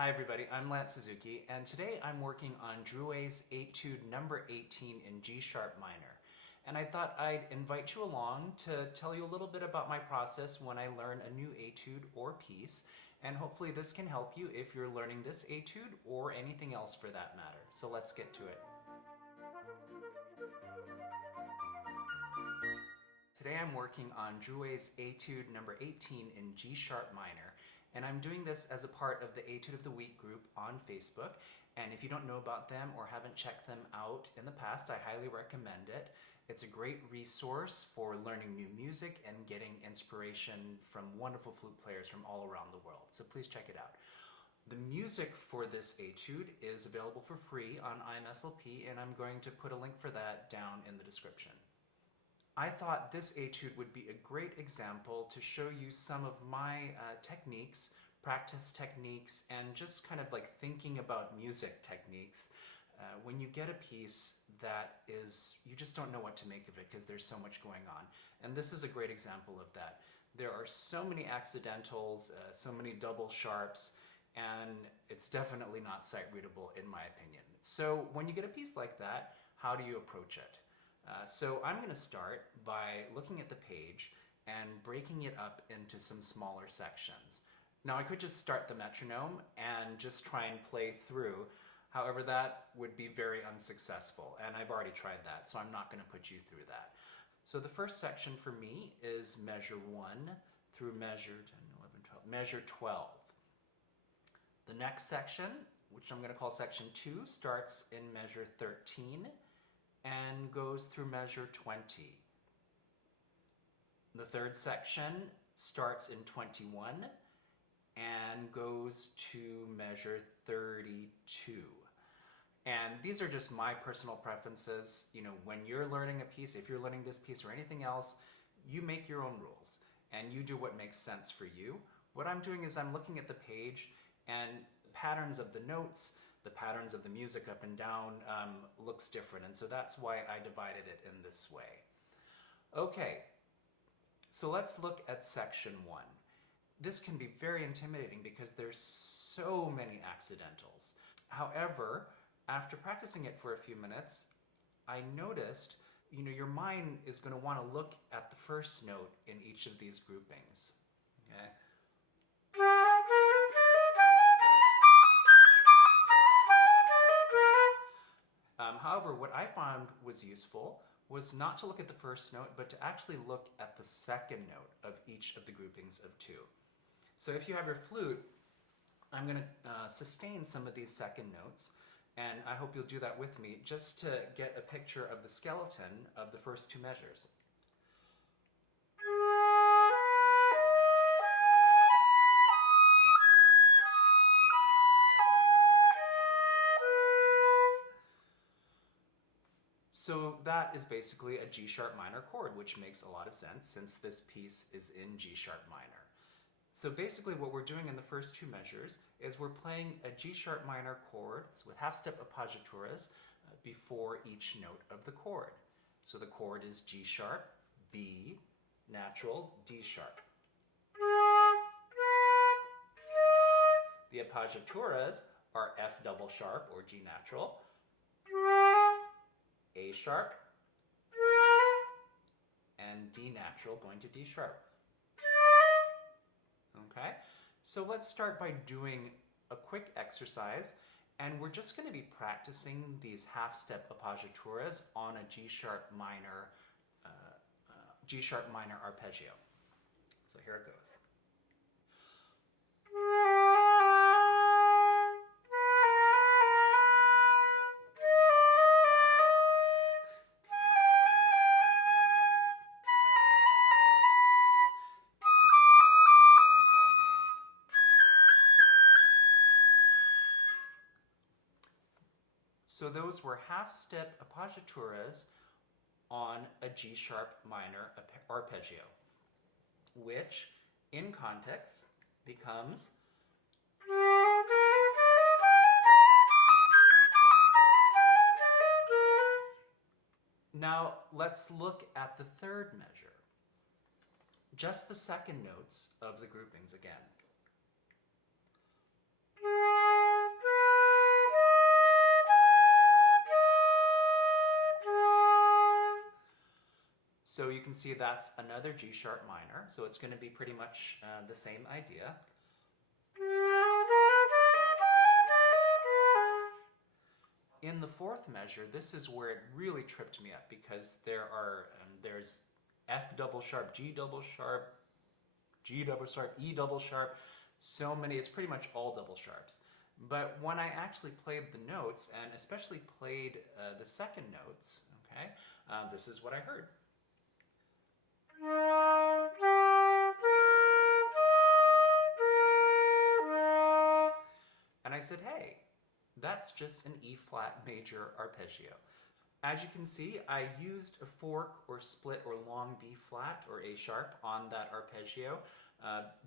Hi everybody, I'm Lance Suzuki, and today I'm working on Drouet's Etude number 18 in G sharp minor. And I thought I'd invite you along to tell you a little bit about my process when I learn a new etude or piece, and hopefully this can help you if you're learning this etude or anything else for that matter. So let's get to it. Today I'm working on Drouet's Etude number 18 in G sharp minor, and I'm doing this as a part of the Etude of the Week group on Facebook. And if you don't know about them or haven't checked them out in the past, I highly recommend it. It's a great resource for learning new music and getting inspiration from wonderful flute players from all around the world. So please check it out. The music for this etude is available for free on IMSLP, and I'm going to put a link for that down in the description. I thought this etude would be a great example to show you some of my techniques, practice techniques, and just kind of like thinking about music techniques when you get a piece that you just don't know what to make of it because there's so much going on. And this is a great example of that. There are so many accidentals, so many double sharps, and it's definitely not sight readable in my opinion. So when you get a piece like that, how do you approach it? So I'm going to start by looking at the page and breaking it up into some smaller sections. Now I could just start the metronome and just try and play through. However, that would be very unsuccessful, and I've already tried that, so I'm not going to put you through that. So the first section for me is measure 1 through measure 10, 11, 12, measure 12. The next section, which I'm going to call section 2, starts in measure 13 and goes through measure 20. The third section starts in 21 and goes to measure 32. And these are just my personal preferences. You know, when you're learning a piece, if you're learning this piece or anything else, you make your own rules and you do what makes sense for you. What I'm doing is I'm looking at the page and patterns of the notes, the patterns of the music up and down looks different, and so that's why I divided it in this way. Okay, so let's look at section 1. This can be very intimidating because there's so many accidentals. However, after practicing it for a few minutes, I noticed, your mind is going to want to look at the first note in each of these groupings. Okay? However, what I found was useful was not to look at the first note, but to actually look at the second note of each of the groupings of 2. So if you have your flute, I'm going to sustain some of these second notes, and I hope you'll do that with me just to get a picture of the skeleton of the first 2 measures. So that is basically a G sharp minor chord, which makes a lot of sense since this piece is in G sharp minor. So basically what we're doing in the first 2 measures is we're playing a G sharp minor chord with half-step appoggiaturas before each note of the chord. So the chord is G sharp, B, natural, D sharp. The appoggiaturas are F double sharp or G natural, A sharp, and D natural going to D sharp. Okay, so let's start by doing a quick exercise, and we're just going to be practicing these half-step appoggiaturas on a G sharp minor arpeggio. So here it goes. So those were half-step appoggiaturas on a G sharp minor arpeggio, which in context becomes Now let's look at the third measure. Just the second notes of the groupings again. So you can see that's another G sharp minor. So it's going to be pretty much the same idea. In the fourth measure, this is where it really tripped me up because there's F double sharp, G double sharp, G double sharp, E double sharp, so many, it's pretty much all double sharps. But when I actually played the notes, and especially played the second notes, okay, this is what I heard. And I said, hey, that's just an E flat major arpeggio. As you can see, I used a fork or split or long B flat or A sharp on that arpeggio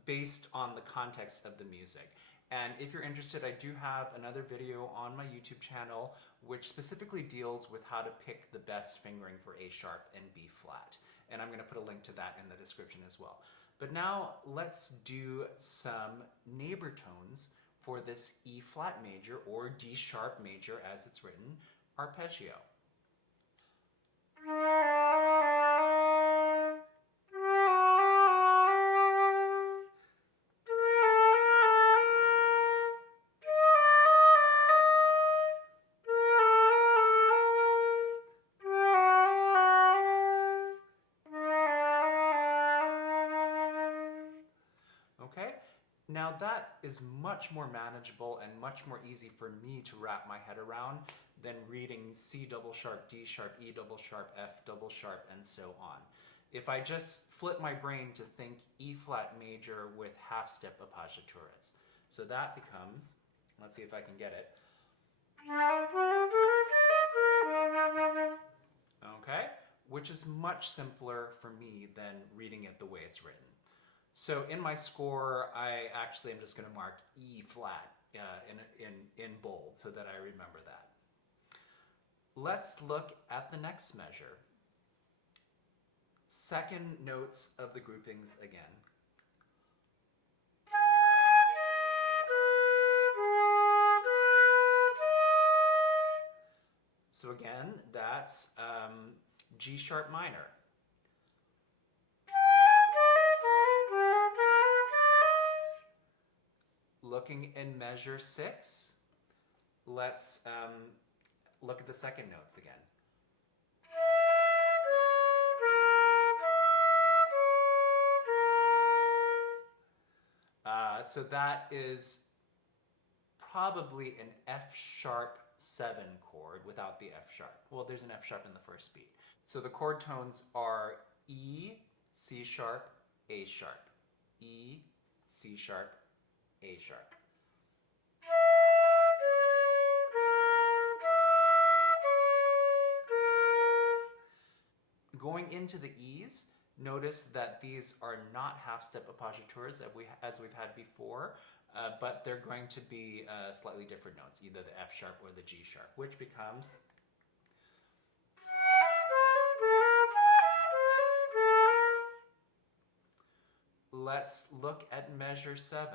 based on the context of the music. And if you're interested, I do have another video on my YouTube channel which specifically deals with how to pick the best fingering for A sharp and B flat. And I'm going to put a link to that in the description as well. But now let's do some neighbor tones for this E flat major, or D sharp major as it's written, arpeggio. Okay, now that is much more manageable and much more easy for me to wrap my head around than reading C double sharp, D sharp, E double sharp, F double sharp, and so on. If I just flip my brain to think E flat major with half step appoggiaturas. So that becomes, let's see if I can get it. Okay, which is much simpler for me than reading it the way it's written. So in my score, I actually am just going to mark E flat in bold so that I remember that. Let's look at the next measure. Second notes of the groupings again. So again, that's G sharp minor. Looking in measure 6, let's look at the second notes again. So that is probably an F sharp 7 chord without the F sharp. Well, there's an F sharp in the first beat. So the chord tones are E, C sharp, A sharp, E, C sharp, A sharp. Going into the E's, notice that these are not half-step appoggiaturas as we've had before, but they're going to be slightly different notes, either the F sharp or the G sharp, which becomes let's look at measure 7.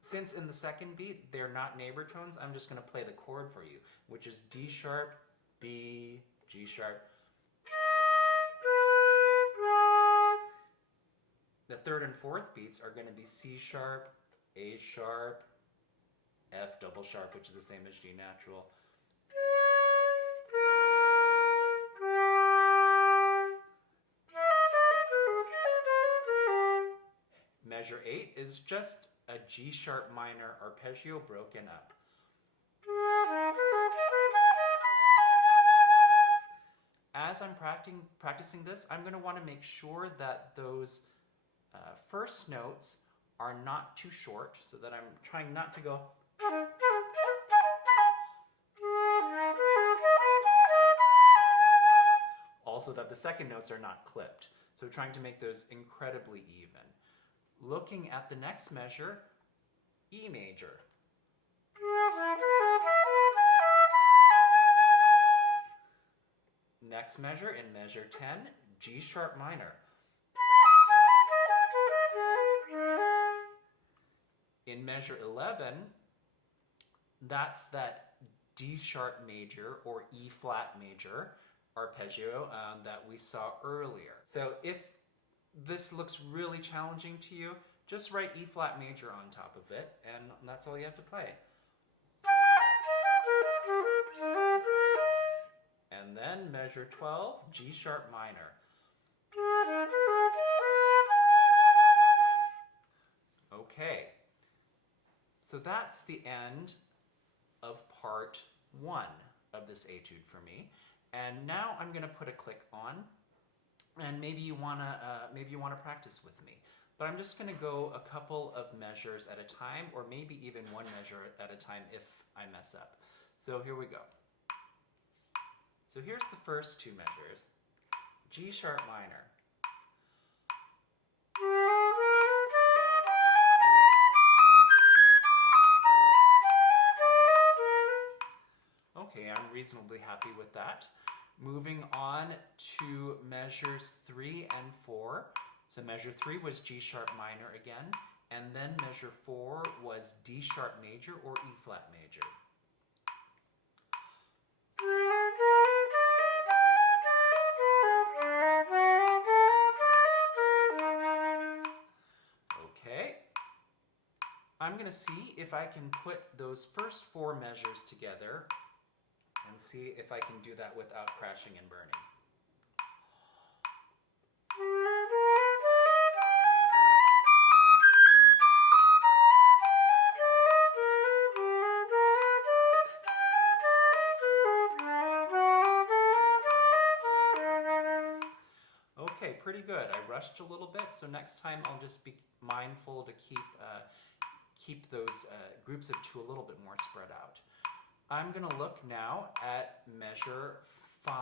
Since in the second beat they're not neighbor tones, I'm just going to play the chord for you, which is D sharp, B, G sharp. The third and fourth beats are going to be C sharp, A sharp, F double sharp, which is the same as G natural. Measure 8 is just a G sharp minor arpeggio broken up. As I'm practicing this, I'm going to want to make sure that those first notes are not too short, so that I'm trying not to go also that the second notes are not clipped. So trying to make those incredibly even. Looking at the next measure, E major. Next measure, in measure 10, G sharp minor. In measure 11, that's that D sharp major or E flat major arpeggio that we saw earlier. So if this looks really challenging to you, just write E flat major on top of it, and that's all you have to play. And then measure 12, G sharp minor. Okay, so that's the end of part 1 of this etude for me. And now I'm going to put a click on, and maybe you wanna practice with me. But I'm just going to go a couple of measures at a time, or maybe even one measure at a time if I mess up. So here we go. So here's the first 2 measures. G sharp minor. Okay, I'm reasonably happy with that. Moving on to measures 3 and 4. So measure 3 was G sharp minor again, and then measure 4 was D sharp major or E flat major. Okay, I'm going to see if I can put those first 4 measures together and see if I can do that without crashing and burning. Okay, pretty good. I rushed a little bit, so next time I'll just be mindful to keep those groups of 2 a little bit more spread out. I'm going to look now at measure 5.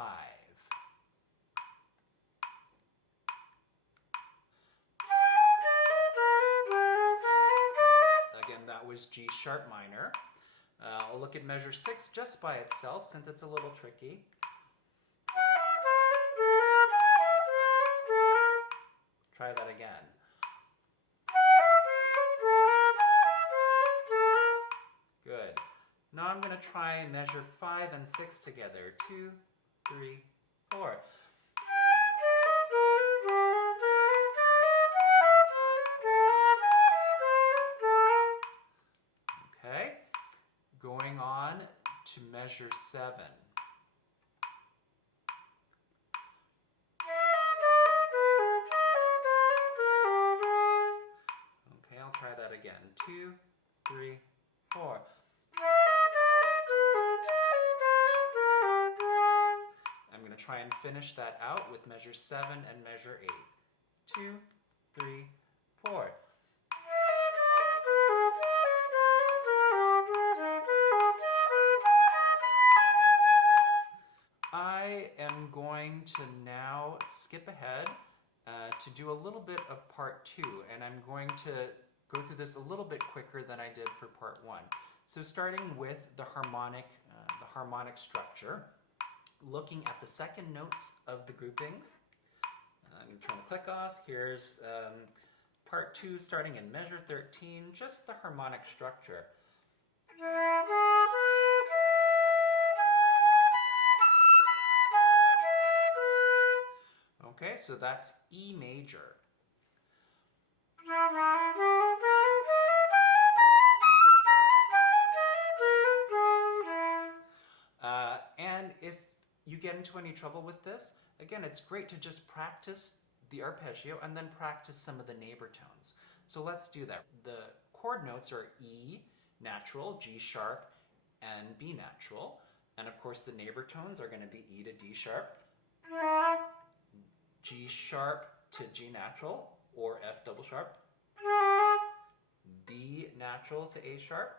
Again, that was G sharp minor. I'll look at measure 6 just by itself since it's a little tricky. Try that again. Good. Now I'm going to try measure 5 and 6 together. 2, 3, 4. Okay. Going on to measure 7. Okay, I'll try that again. 2, 3, 4. I'm going to try and finish that out with measure 7 and measure 8. 2, 3, 4. I am going to now skip ahead to do a little bit of part 2, and I'm going to go through this a little bit quicker than I did for part 1. So starting with the harmonic structure, looking at the second notes of the groupings. I'm going to turn the click off. Here's part 2 starting in measure 13, just the harmonic structure. Okay, so that's E major. And if you get into any trouble with this, again, it's great to just practice the arpeggio and then practice some of the neighbor tones. So let's do that. The chord notes are E natural, G sharp, and B natural. And of course, the neighbor tones are going to be E to D sharp, G sharp to G natural, or F double sharp, B natural to A sharp.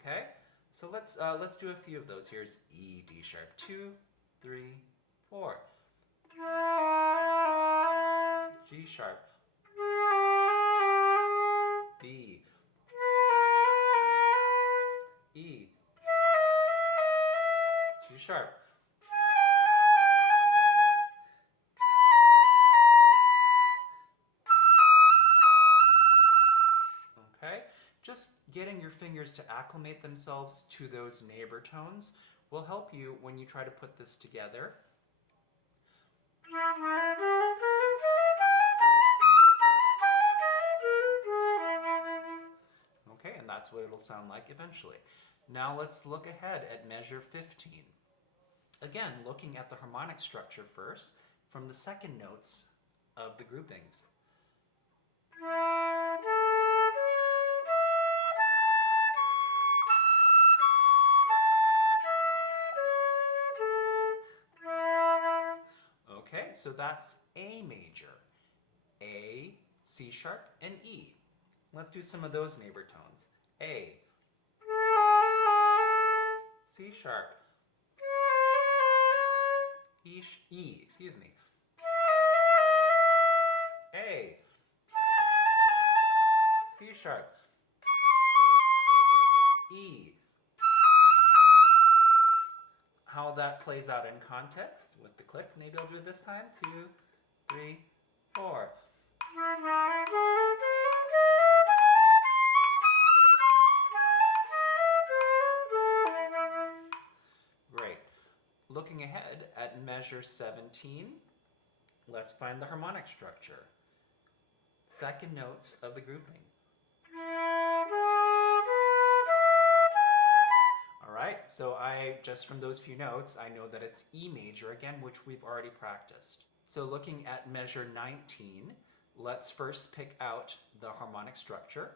Okay, so let's do a few of those. Here's E, D sharp, 2, 3, 4. G sharp, B, E, G sharp. Okay, just getting your fingers to acclimate themselves to those neighbor tones will help you when you try to put this together. Okay, and that's what it'll sound like eventually. Now let's look ahead at measure 15. Again, looking at the harmonic structure first from the second notes of the groupings. Okay, so that's A major, A, C sharp, and E. Let's do some of those neighbor tones. A, C sharp, E, excuse me. A, C sharp, E. How that plays out in context with the click, maybe I'll do it this time. 2, 3, 4. Great. Looking ahead at measure 17, let's find the harmonic structure. Second notes of the grouping. All right, so just from those few notes, I know that it's E major again, which we've already practiced. So looking at measure 19, let's first pick out the harmonic structure.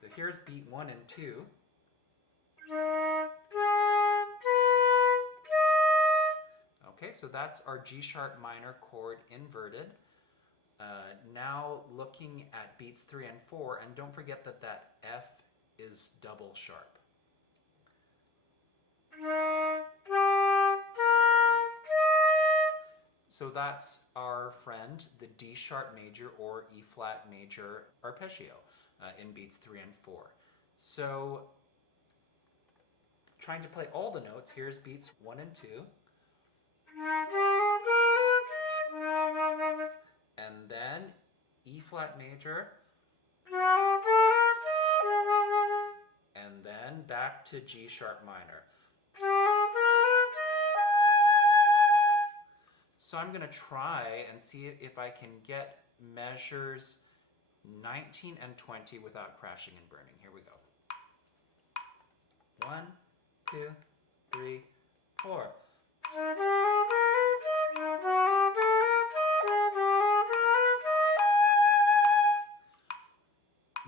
So here's beat 1 and 2. Okay, so that's our G sharp minor chord inverted. Now looking at beats 3 and 4, and don't forget that that F is double sharp. So that's our friend, the D sharp major or E flat major arpeggio in beats 3 and 4. So trying to play all the notes, here's beats 1 and 2. And then E flat major. And then back to G sharp minor. So I'm going to try and see if I can get measures 19 and 20 without crashing and burning. Here we go. 1, 2, 3, 4.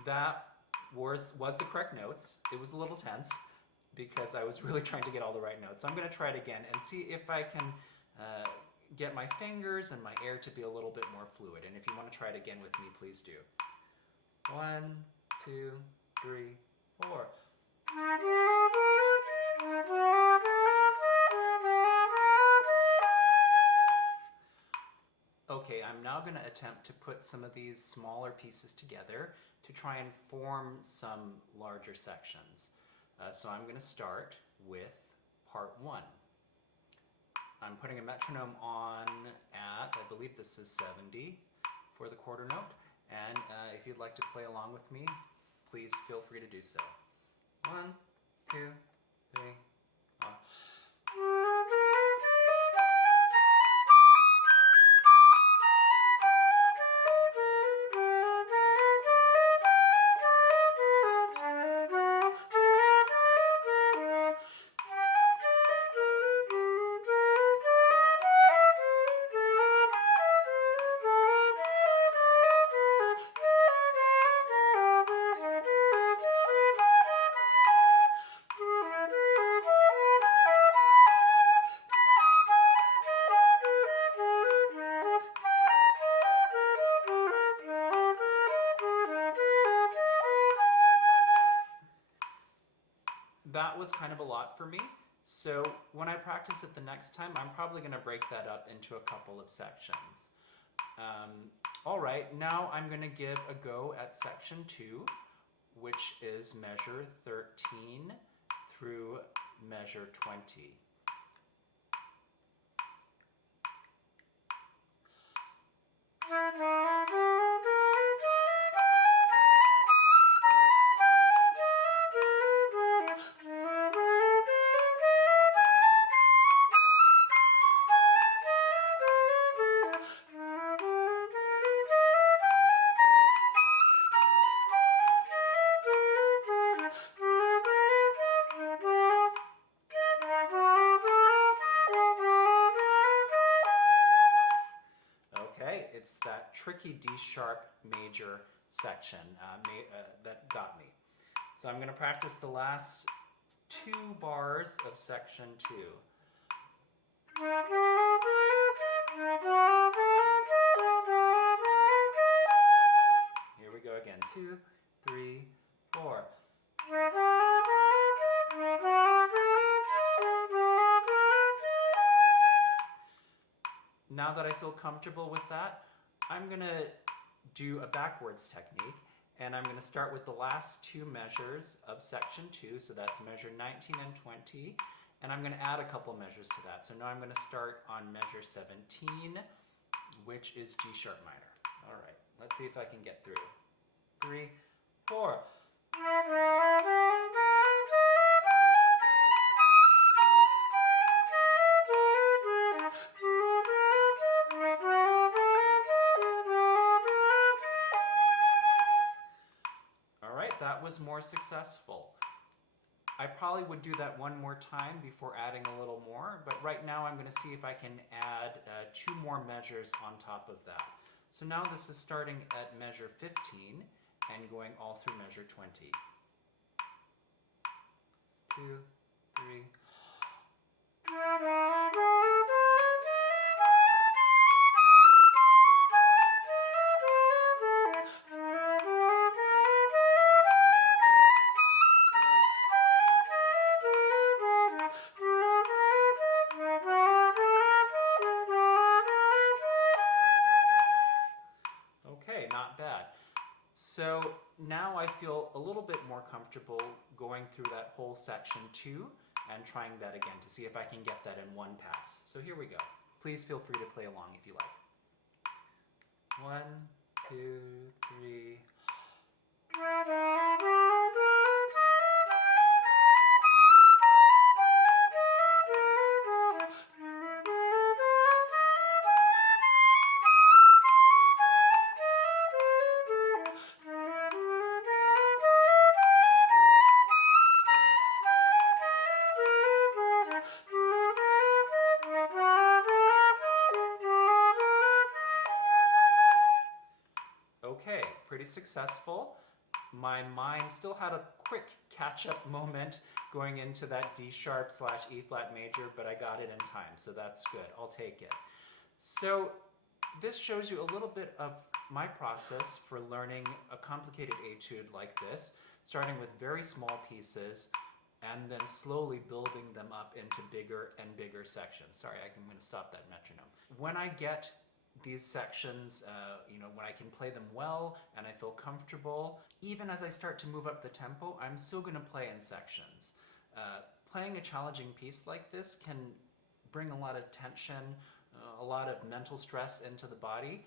That was the correct notes. It was a little tense because I was really trying to get all the right notes. So I'm going to try it again and see if I can get my fingers and my air to be a little bit more fluid. And if you want to try it again with me, please do. 1, 2, 3, 4. Okay, I'm now going to attempt to put some of these smaller pieces together to try and form some larger sections. So I'm going to start with part 1. I'm putting a metronome on at, I believe this is 70 for the quarter note. And if you'd like to play along with me, please feel free to do so. 1, 2, 3, 4. That was kind of a lot for me, so when I practice it the next time, I'm probably going to break that up into a couple of sections. All right, now I'm going to give a go at section 2, which is measure 13 through measure 20. tricky D sharp major section that got me. So I'm going to practice the last 2 bars of section 2. Here we go again. 2, 3, 4. Now that I feel comfortable with that, I'm going to do a backwards technique, and I'm going to start with the last 2 measures of section 2, so that's measure 19 and 20, and I'm going to add a couple measures to that. So now I'm going to start on measure 17, which is G sharp minor. All right, let's see if I can get through. 3, 4. That was more successful. I probably would do that one more time before adding a little more, but right now I'm going to see if I can add 2 more measures on top of that. So now this is starting at measure 15 and going all through measure 20. 2, 3. Not bad. So now I feel a little bit more comfortable going through that whole section 2 and trying that again to see if I can get that in one pass. So here we go. Please feel free to play along if you like. 1, 2, 3. Okay, pretty successful. My mind still had a quick catch-up moment going into that D sharp / E flat major, but I got it in time, so that's good. I'll take it. So this shows you a little bit of my process for learning a complicated etude like this, starting with very small pieces and then slowly building them up into bigger and bigger sections. Sorry, I'm going to stop that metronome. When I get these sections, when I can play them well and I feel comfortable, even as I start to move up the tempo, I'm still going to play in sections. Playing a challenging piece like this can bring a lot of tension, a lot of mental stress into the body,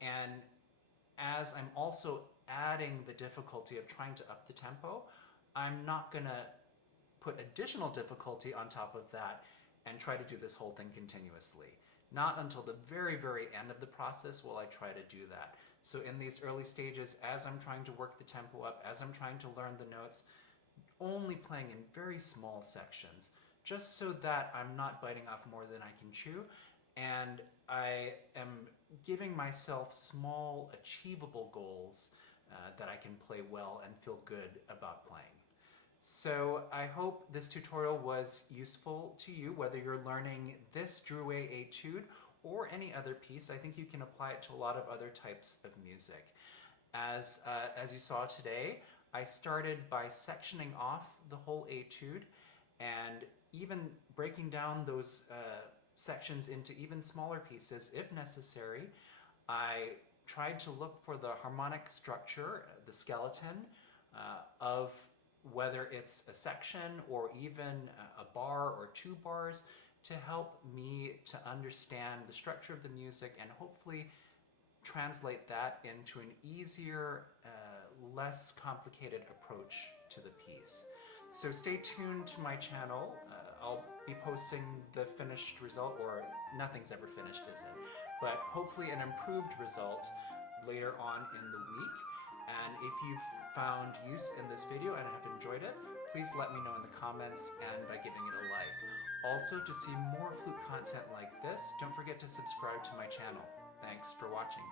and as I'm also adding the difficulty of trying to up the tempo, I'm not going to put additional difficulty on top of that and try to do this whole thing continuously. Not until the very, very end of the process will I try to do that. So in these early stages, as I'm trying to work the tempo up, as I'm trying to learn the notes, only playing in very small sections, just so that I'm not biting off more than I can chew, and I am giving myself small, achievable goals that I can play well and feel good about playing. So I hope this tutorial was useful to you, whether you're learning this Drouet Etude or any other piece. I think you can apply it to a lot of other types of music. As you saw today, I started by sectioning off the whole etude and even breaking down those sections into even smaller pieces if necessary. I tried to look for the harmonic structure, the skeleton, of whether it's a section or even a bar or 2 bars, to help me to understand the structure of the music and hopefully translate that into an easier, less complicated approach to the piece. So stay tuned to my channel. I'll be posting the finished result, or nothing's ever finished, is it? But hopefully an improved result later on in the week. And if you've found use in this video and have enjoyed it, please let me know in the comments and by giving it a like. Also, to see more flute content like this, don't forget to subscribe to my channel. Thanks for watching.